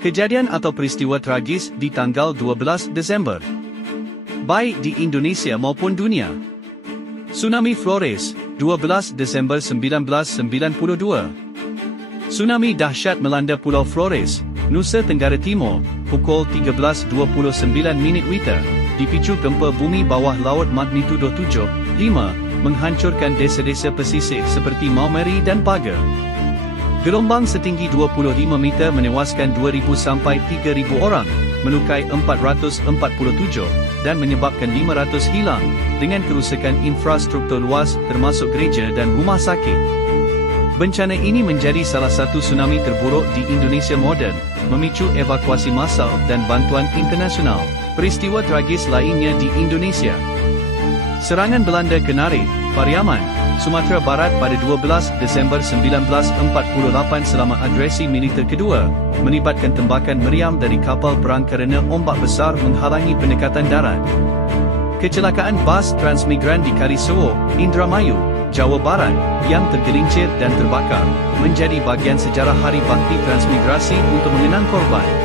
Kejadian atau peristiwa tragis di tanggal 12 Desember. Baik di Indonesia maupun dunia. Tsunami Flores, 12 Desember 1992. Tsunami dahsyat melanda Pulau Flores, Nusa Tenggara Timur, pukul 13.29 WITA, dipicu gempa bumi bawah laut magnitudo 7.5, menghancurkan desa-desa pesisir seperti Maumere dan Paga. Gelombang setinggi 25 meter menewaskan 2,000 sampai 3,000 orang, melukai 447 dan menyebabkan 500 hilang, dengan kerusakan infrastruktur luas termasuk gereja dan rumah sakit. Bencana ini menjadi salah satu tsunami terburuk di Indonesia moden, memicu evakuasi massal dan bantuan internasional. Peristiwa tragis lainnya di Indonesia. Serangan Belanda ke Nari, Pariaman, Sumatera Barat pada 12 Desember 1948 selama agresi militer kedua, melibatkan tembakan meriam dari kapal perang kerana ombak besar menghalangi pendekatan darat. Kecelakaan bas Transmigran di Karisowo, Indramayu, Jawa Barat, yang tergelincir dan terbakar, menjadi bahagian sejarah Hari Bakti Transmigrasi untuk mengenang korban.